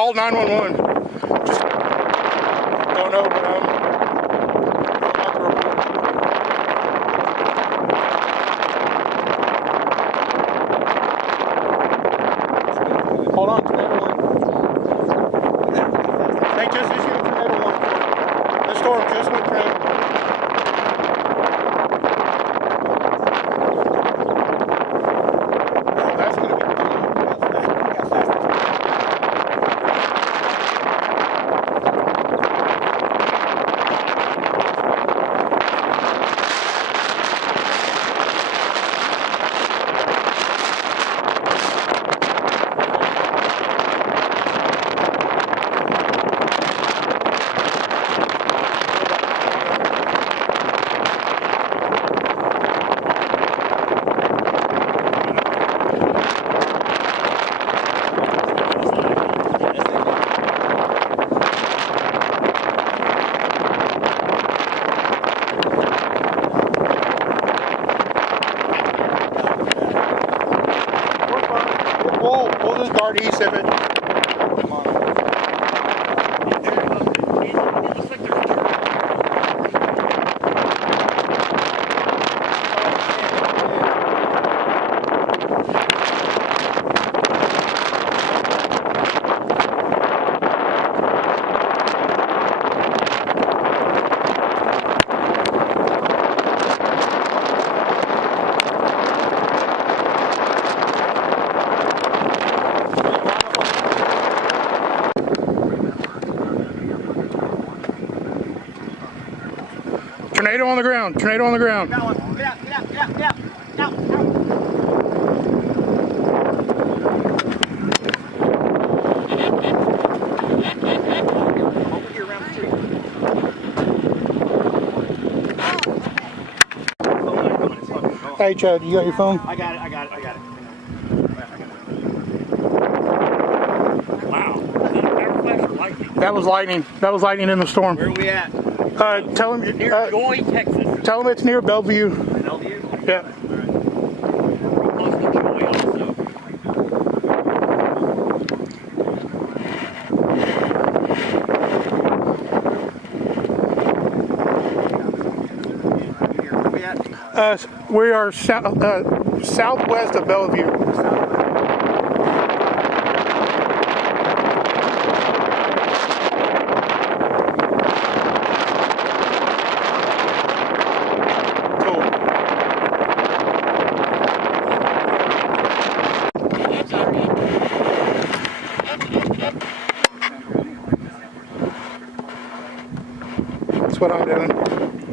call 911. Just don't know, but I'm about to report. Hold on, tornado warning. They just issued a tornado warning for it. The storm just went tornado warning. Oh, that's going to be we'll just guard east of it. Tornado on the ground, tornado on the ground. Get out, get out, get out, get out, get out, get out. Over here around the tree. Hey Chad, you got your phone? I got it. Wow. That was lightning. That was lightning in the storm. Where are we at? Tell him Near Bowie, Texas. Tell him it's near Bellevue. Bellevue? Yeah. Close to Bowie also. Where we at? We are southwest of Bellevue. That's what I'm doing.